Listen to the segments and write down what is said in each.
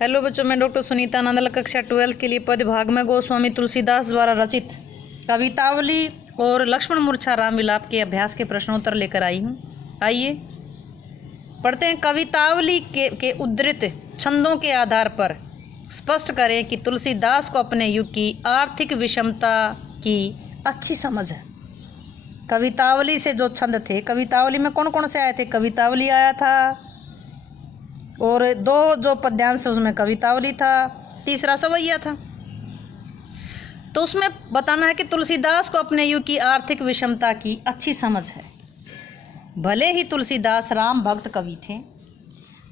Hello बच्चों, मैं doctor Sunita Nandal कक्षा 12 के लिए पद भाग में गोस्वामी तुलसीदास द्वारा रचित कवितावली और लक्ष्मण मूर्छा राम विलाप के अभ्यास के प्रश्नोत्तर लेकर आई हूँ। आइए पढ़ते हैं। कवितावली के उद्धृत छंदों के आधार पर स्पष्ट करें कि तुलसीदास को अपने युग की आर्थिक विषमता की अच्छी समझ है। कवितावली से जो छंद थे, कवितावली में कौन कौन से आए थे? कवितावली आया था और दो जो पद्यांश थे उसमें कवितावली था, तीसरा सवैया था। तो उसमें बताना है कि तुलसीदास को अपने युग की आर्थिक विषमता की अच्छी समझ है। भले ही तुलसीदास राम भक्त कवि थे,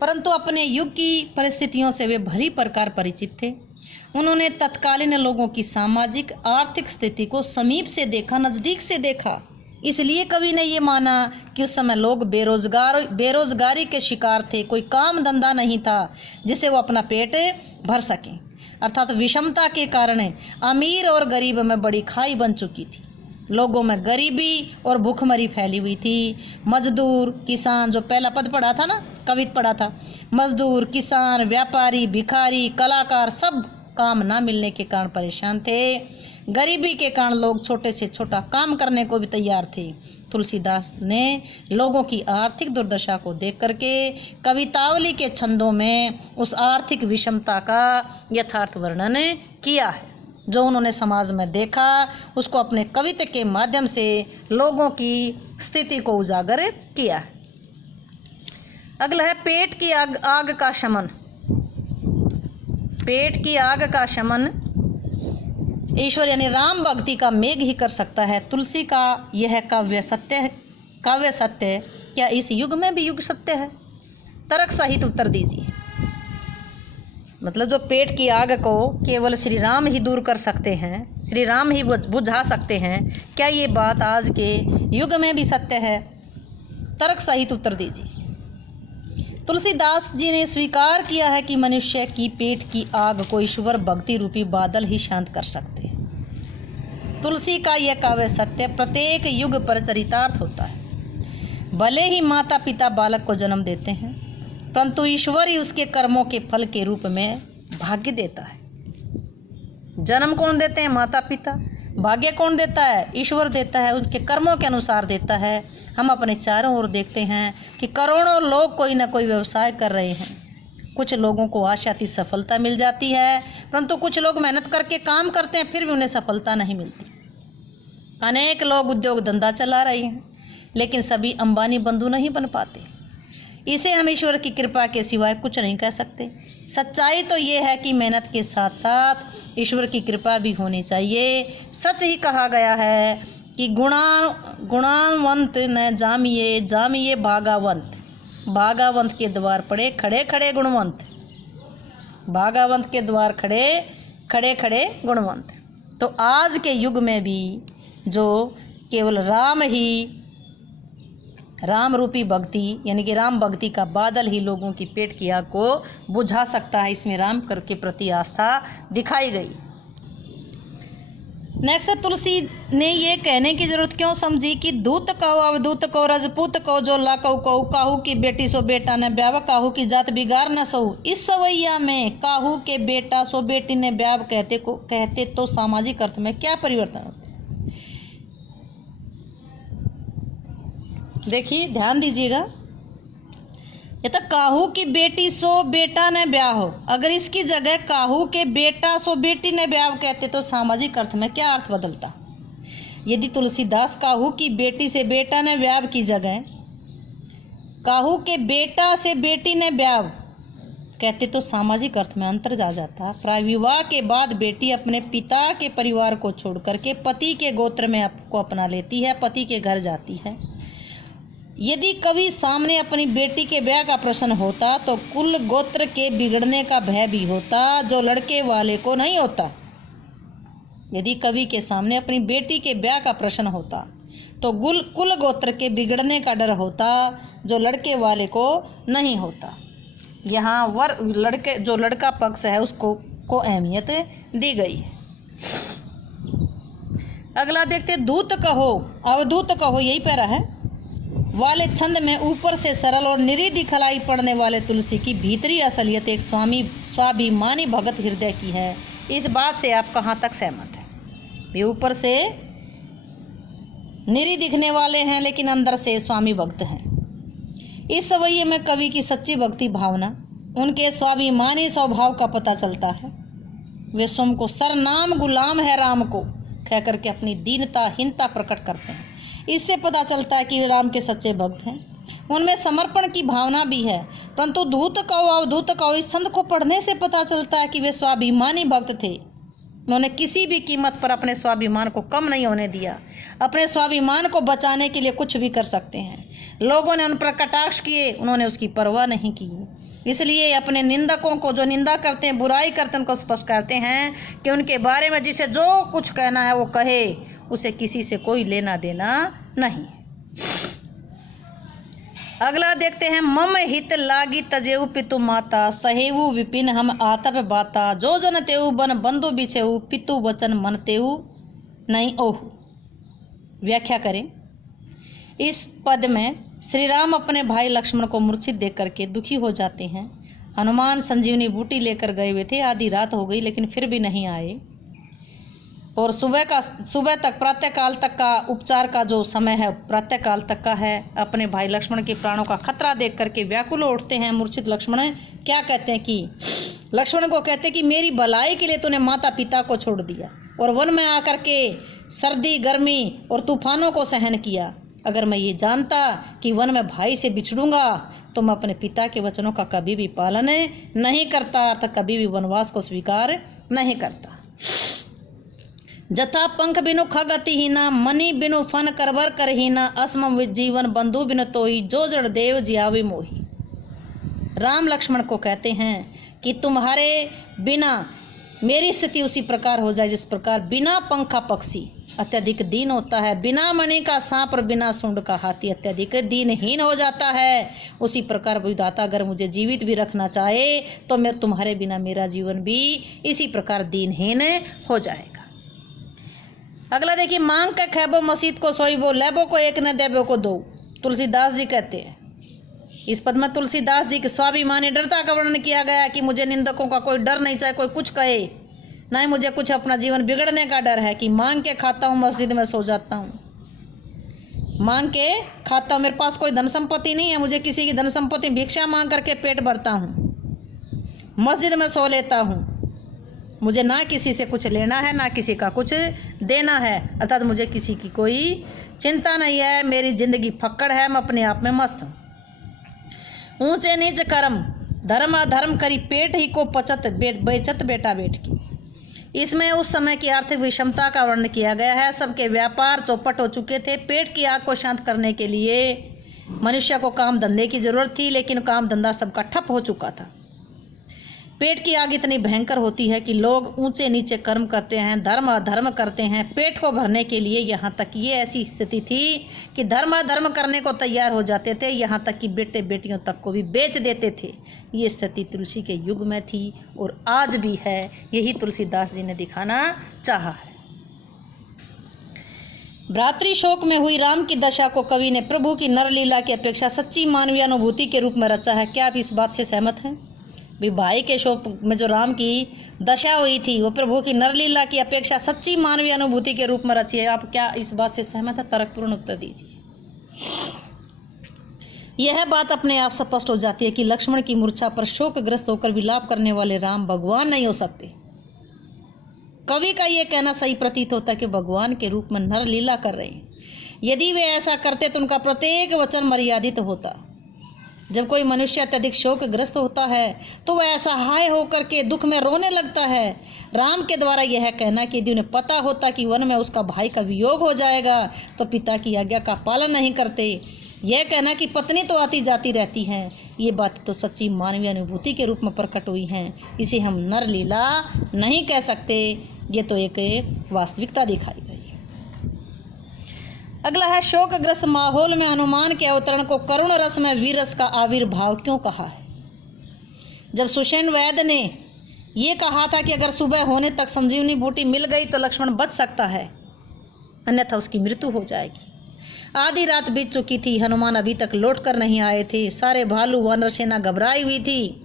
परंतु अपने युग की परिस्थितियों से वे भली प्रकार परिचित थे। उन्होंने तत्कालीन लोगों की सामाजिक आर्थिक स्थिति को समीप से देखा, नज़दीक से देखा। इसलिए कवि ने ये माना कि उस समय लोग बेरोजगारी के शिकार थे, कोई काम धंधा नहीं था जिससे वो अपना पेट भर सकें। अर्थात विषमता के कारण अमीर और गरीब में बड़ी खाई बन चुकी थी। लोगों में गरीबी और भूखमरी फैली हुई थी। मजदूर, किसान, जो पहला पद पढ़ा था ना, कवित पढ़ा था, मजदूर, किसान, व्यापारी, भिखारी, कलाकार सब काम ना मिलने के कारण परेशान थे। गरीबी के कारण लोग छोटे से छोटा काम करने को भी तैयार थे। तुलसीदास ने लोगों की आर्थिक दुर्दशा को देख करके कवितावली के छंदों में उस आर्थिक विषमता का यथार्थ वर्णन किया है। जो उन्होंने समाज में देखा उसको अपने कविता के माध्यम से लोगों की स्थिति को उजागर किया है। अगला है पेट की आग का शमन। पेट की आग का शमन ईश्वर यानी राम भक्ति का मेघ ही कर सकता है। तुलसी का यह काव्य सत्य है। काव्य सत्य क्या इस युग में भी युग सत्य है? तर्क सहित उत्तर दीजिए। मतलब जो पेट की आग को केवल श्री राम ही दूर कर सकते हैं, श्री राम ही बुझा सकते हैं, क्या ये बात आज के युग में भी सत्य है? तर्क सहित उत्तर दीजिए। तुलसीदास जी ने स्वीकार किया है कि मनुष्य की पेट की आग को ईश्वर भक्ति रूपी बादल ही शांत कर सकते हैं। तुलसी का यह काव्य सत्य प्रत्येक युग पर चरितार्थ होता है। भले ही माता पिता बालक को जन्म देते हैं, परंतु ईश्वर ही उसके कर्मों के फल के रूप में भाग्य देता है। जन्म कौन देते हैं? माता पिता। भाग्य कौन देता है? ईश्वर देता है, उनके कर्मों के अनुसार देता है। हम अपने चारों ओर देखते हैं कि करोड़ों लोग कोई ना कोई व्यवसाय कर रहे हैं। कुछ लोगों को आशातीत सफलता मिल जाती है, परंतु कुछ लोग मेहनत करके काम करते हैं फिर भी उन्हें सफलता नहीं मिलती। अनेक लोग उद्योग धंधा चला रहे हैं, लेकिन सभी अंबानी बंधु नहीं बन पाते। इसे हम ईश्वर की कृपा के सिवाय कुछ नहीं कह सकते। सच्चाई तो ये है कि मेहनत के साथ साथ ईश्वर की कृपा भी होनी चाहिए। सच ही कहा गया है कि गुणावंत न जामिए, जामिए भागावंत। भागावंत के द्वार पड़े खड़े खड़े गुणवंत। भागावंत के द्वार खड़े खड़े खड़े गुणवंत। तो आज के युग में भी जो केवल राम रूपी भक्ति यानी कि राम भक्ति का बादल ही लोगों की पेट की आग को बुझा सकता है, इसमें राम कर के प्रति आस्था दिखाई गई। नेक्स्ट, तुलसी ने ये कहने की जरूरत क्यों समझी कि दूत कहो, अवधूत कहो, रजपूत कहो, जो लाकहु कहो, काहू की बेटी सो बेटा ने ब्याह, काहू की जात बिगाड़ न सो। इस सवैया में काहू के बेटा सो बेटी ने ब्याह कहते तो सामाजिक अर्थ में क्या परिवर्तन होते? देखिए, ध्यान दीजिएगा। ये तो काहू की बेटी सो बेटा ने ब्याह हो, अगर इसकी जगह काहू के बेटा सो बेटी ने ब्याह कहते तो सामाजिक अर्थ में क्या अर्थ बदलता? यदि तुलसीदास काहू की बेटी से बेटा ने ब्याह की जगह काहू के बेटा से बेटी ने ब्याह कहते तो सामाजिक अर्थ में अंतर जा जाता। प्राय विवाह के बाद बेटी अपने पिता के परिवार को छोड़ करके पति के गोत्र में को अपना लेती है, पति के घर जाती है। यदि कभी सामने अपनी बेटी के ब्याह का प्रश्न होता तो कुल गोत्र के बिगड़ने का भय भी होता, जो लड़के वाले को नहीं होता। यदि कवि के सामने अपनी बेटी के ब्याह का प्रश्न होता तो कुल गोत्र के बिगड़ने का डर होता, जो लड़के वाले को नहीं होता। यहाँ जो लड़का पक्ष है उसको अहमियत दी गई है। अगला देखते, दूत कहो, अवधूत कहो, यही पैरा है। वाले छंद में ऊपर से सरल और निरी दिखलाई पड़ने वाले तुलसी की भीतरी असलियत एक स्वाभिमानी भगत हृदय की है। इस बात से आप कहाँ तक सहमत हैं? वे ऊपर से निरी दिखने वाले हैं लेकिन अंदर से स्वामी भक्त हैं। इस सवैये में कवि की सच्ची भक्ति भावना, उनके स्वाभिमानी स्वभाव का पता चलता है। वे स्वयं को सरनाम गुलाम है राम को कह करके अपनी दीनता हीनता प्रकट करते हैं। इससे पता चलता है कि राम के सच्चे भक्त हैं। उनमें समर्पण की भावना भी है। परंतु धूत कहो अवधूत कहो, इस छंद को पढ़ने से पता चलता है कि वे स्वाभिमानी भक्त थे। उन्होंने किसी भी कीमत पर अपने स्वाभिमान को कम नहीं होने दिया। अपने स्वाभिमान को बचाने के लिए कुछ भी कर सकते हैं। लोगों ने उन पर कटाक्ष किए, उन्होंने उसकी परवाह नहीं की। इसलिए अपने निंदकों को, जो निंदा करते हैं, बुराई करते हैं, उनको स्पष्ट करते हैं कि उनके बारे में जिसे जो कुछ कहना है वो कहे, उसे किसी से कोई लेना देना नहीं। अगला देखते हैं। मम हित लागी तजेऊ पितु माता, सहेऊ विपिन हम आतप बाता, जो जन तेऊ बन बंधु बिछेऊ, पितु वचन मन तेऊ नहीं ओहु। व्याख्या करें। इस पद में श्री राम अपने भाई लक्ष्मण को मूर्छित देख करके दुखी हो जाते हैं। हनुमान संजीवनी बूटी लेकर गए हुए थे, आधी रात हो गई लेकिन फिर भी नहीं आए। और सुबह तक प्रातःकाल तक का उपचार का जो समय है प्रातःकाल तक का है। अपने भाई लक्ष्मण के प्राणों का खतरा देख करके व्याकुल उठते हैं। मूर्छित लक्ष्मण क्या कहते हैं कि लक्ष्मण को कहते हैं कि मेरी भलाई के लिए तूने माता पिता को छोड़ दिया और वन में आकर के सर्दी गर्मी और तूफानों को सहन किया। अगर मैं ये जानता कि वन में भाई से बिछड़ूंगा तो मैं अपने पिता के वचनों का कभी भी पालन नहीं करता, अर्थात कभी भी वनवास को स्वीकार नहीं करता। जथा पंख बिनु खग अतिहीना, मणि बिनु फन करवर करहीना, असम जीवन बंधु बिनु तोही, जो जड़ देव जियावी मोही। राम लक्ष्मण को कहते हैं कि तुम्हारे बिना मेरी स्थिति उसी प्रकार हो जाए जिस प्रकार बिना पंखा पक्षी अत्यधिक दीन होता है, बिना मणि का सांप और बिना सूंड का हाथी अत्यधिक दीनहीन हो जाता है। उसी प्रकार विधाता अगर मुझे जीवित भी रखना चाहे तो मैं तुम्हारे बिना मेरा जीवन भी इसी प्रकार दीनहीन हो जाएगा। अगला देखिए। मांग के खैबो मसीद को सोईबो, लेबो को एक न देबो को दो। तुलसीदास जी कहते हैं। इस पद में तुलसीदास जी के स्वाभिमानी डरता का वर्णन किया गया कि मुझे निंदकों का कोई डर नहीं, चाहे कोई कुछ कहे, नहीं मुझे कुछ अपना जीवन बिगड़ने का डर है कि मांग के खाता हूँ, मस्जिद में सो जाता हूँ। मांग के खाता हूँ, मेरे पास कोई धन संपत्ति नहीं है, मुझे किसी की धन संपत्ति भिक्षा मांग करके पेट भरता हूँ, मस्जिद में सो लेता हूँ। मुझे ना किसी से कुछ लेना है ना किसी का कुछ देना है, अर्थात मुझे किसी की कोई चिंता नहीं है। मेरी जिंदगी फक्कड़ है, मैं अपने आप में मस्त हूँ। ऊंचे नीच कर्म धर्म अधर्म करी, पेट ही को पचत बेचत बेटा बेट की। इसमें उस समय की आर्थिक विषमता का वर्णन किया गया है। सबके व्यापार चौपट हो चुके थे। पेट की आग को शांत करने के लिए मनुष्य को काम धंधे की जरूरत थी, लेकिन काम धंधा सबका ठप हो चुका था। पेट की आग इतनी भयंकर होती है कि लोग ऊंचे नीचे कर्म करते हैं, धर्म अधर्म करते हैं पेट को भरने के लिए। यहाँ तक ये ऐसी स्थिति थी कि धर्म अधर्म करने को तैयार हो जाते थे, यहाँ तक कि बेटे बेटियों तक को भी बेच देते थे। ये स्थिति तुलसी के युग में थी और आज भी है। यही तुलसीदास जी ने दिखाना चाहा है। भ्रातृ शोक में हुई राम की दशा को कवि ने प्रभु की नरलीला की अपेक्षा सच्ची मानवीय अनुभूति के रूप में रचा है। क्या आप इस बात से सहमत हैं? भी भाई के शोक में जो राम की दशा हुई थी वो प्रभु की नरलीला की अपेक्षा सच्ची मानवीय अनुभूति के रूप में रची है। आप क्या इस बात से सहमत है? तर्कपूर्ण उत्तर दीजिए। यह बात अपने आप स्पष्ट हो जाती है कि लक्ष्मण की मूर्छा पर शोकग्रस्त होकर विलाप करने वाले राम भगवान नहीं हो सकते। कवि का यह कहना सही प्रतीत होता है कि भगवान के रूप में नरलीला कर रहे हैं। यदि वे ऐसा करते तो उनका प्रत्येक वचन मर्यादित होता। जब कोई मनुष्य अत्यधिक शोकग्रस्त होता है तो वह असहाय होकर के दुख में रोने लगता है। राम के द्वारा यह कहना कि यदि उन्हें पता होता कि वन में उसका भाई का वियोग हो जाएगा तो पिता की आज्ञा का पालन नहीं करते। यह कहना कि पत्नी तो आती जाती रहती हैं, ये बात तो सच्ची मानवीय अनुभूति के रूप में प्रकट हुई हैं। इसे हम नरलीला नहीं कह सकते, ये तो एक वास्तविकता दिखाई गई। अगला है। शोकग्रस्त माहौल में हनुमान के अवतरण को करुण रस में वीर रस का आविर्भाव क्यों कहा है? जब सुषेण वैद्य ने ये कहा था कि अगर सुबह होने तक संजीवनी बूटी मिल गई तो लक्ष्मण बच सकता है, अन्यथा उसकी मृत्यु हो जाएगी। आधी रात बीत चुकी थी, हनुमान अभी तक लौट कर नहीं आए थे। सारे भालू वानर सेना घबराई हुई थी।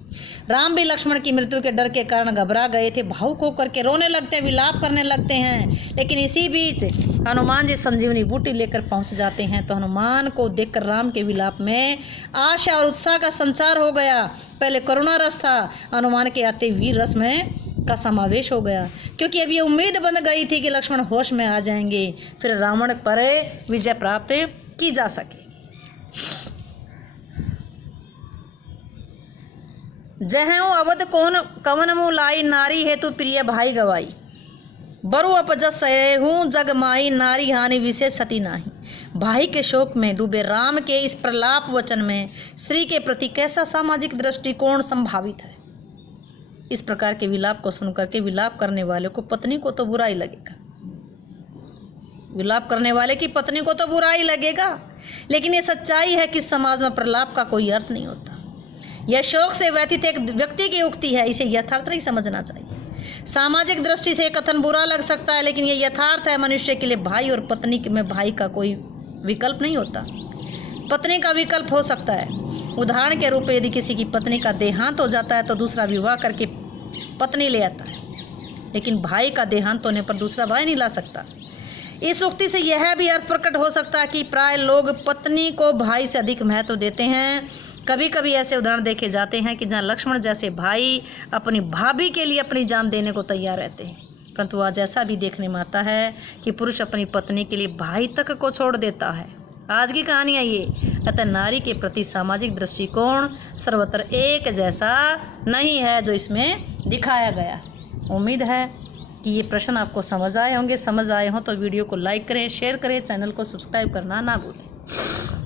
राम भी लक्ष्मण की मृत्यु के डर के कारण घबरा गए थे। भावुक होकर के रोने लगते, विलाप करने लगते हैं। लेकिन इसी बीच हनुमान जी संजीवनी बूटी लेकर पहुंच जाते हैं। तो हनुमान को देखकर राम के विलाप में आशा और उत्साह का संचार हो गया। पहले करुणा रस था, हनुमान के आते वीर रस में का समावेश हो गया, क्योंकि अब ये उम्मीद बन गई थी कि लक्ष्मण होश में आ जाएंगे, फिर रावण पर विजय प्राप्त की जा सके। जहु अवध कौन कवन मुँह लाई, नारी हेतु प्रिय भाई गवाई। बरु अपजस हूँ जग माई, नारी हानि विशेष क्षति नाही। भाई के शोक में डूबे राम के इस प्रलाप वचन में स्त्री के प्रति कैसा सामाजिक दृष्टिकोण संभावित है। इस प्रकार के विलाप को सुनकर के विलाप करने वाले को पत्नी को तो बुरा ही लगेगा, विलाप करने वाले की पत्नी को तो बुरा ही लगेगा। लेकिन ये सच्चाई है कि समाज में प्रलाप का कोई अर्थ नहीं होता। यह शोक से व्यतीत एक व्यक्ति की उक्ति है, इसे यथार्थ नहीं समझना चाहिए। सामाजिक दृष्टि से कथन बुरा लग सकता है, लेकिन यह यथार्थ है। मनुष्य के लिए भाई और पत्नी में भाई का कोई विकल्प नहीं होता, पत्नी का विकल्प हो सकता है। उदाहरण के रूप में यदि किसी की पत्नी का देहांत हो जाता है तो दूसरा विवाह करके पत्नी ले आता है, लेकिन भाई का देहांत होने पर दूसरा भाई नहीं ला सकता। इस उक्ति से यह भी अर्थ प्रकट हो सकता है कि प्राय लोग पत्नी को भाई से अधिक महत्व देते हैं। कभी कभी ऐसे उदाहरण देखे जाते हैं कि जहाँ लक्ष्मण जैसे भाई अपनी भाभी के लिए अपनी जान देने को तैयार रहते हैं, परंतु आज ऐसा भी देखने में आता है कि पुरुष अपनी पत्नी के लिए भाई तक को छोड़ देता है। आज की कहानी है ये। अतः नारी के प्रति सामाजिक दृष्टिकोण सर्वत्र एक जैसा नहीं है जो इसमें दिखाया गया। उम्मीद है कि ये प्रश्न आपको समझ आए होंगे। समझ आए हों तो वीडियो को लाइक करें, शेयर करें, चैनल को सब्सक्राइब करना ना भूलें।